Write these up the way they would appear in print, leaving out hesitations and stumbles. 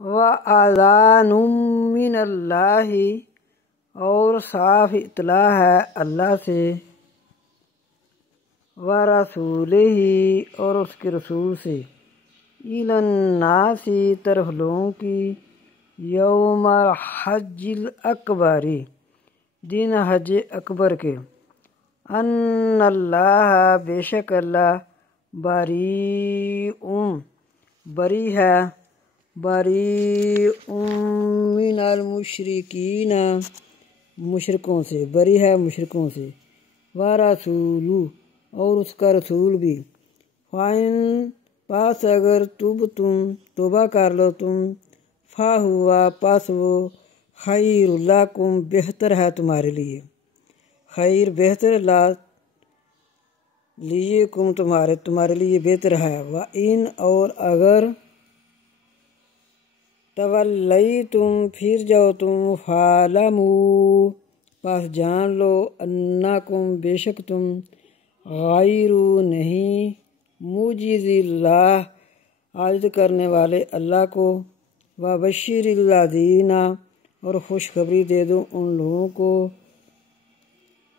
وَأَذَانٌ مِّنَ اللَّهِ اور صاف اطلاع ہے اللہ سے، وَرَسُولِهِ اور اس کے رسول سے، إِلَى النَّاسِ طرف لوگوں کی، یوم الحج الأکبر دن حج اکبر کے، ان اللہ بے شک اللہ بری ہے، من المشرکین مشرکوں سے، بری ہے مشرکوں سے، ورسولہ اور اس کا رسول بھی، فَإِن پس اگر توبہ کر لو تم، فَهُوَ پس وہ خیر لکم بہتر ہے تمہارے لیے، خیر بہتر لیکم تمہارے لیے بہتر ہے، وَإِن اور اگر تولیتم پھر جاؤ تم، فَاعْلَمُوا پس جان لو، انکم بے شک تم، غیر نہیں معجز اللہ عاجز کرنے والے اللہ کو، وَبَشِّرِ الَّذِينَ اور خوشخبری دے دو ان لوگوں کو،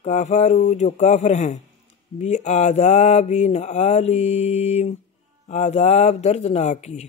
کفروا جو کافر ہیں، بعذاب علیم عذاب دردناک کی۔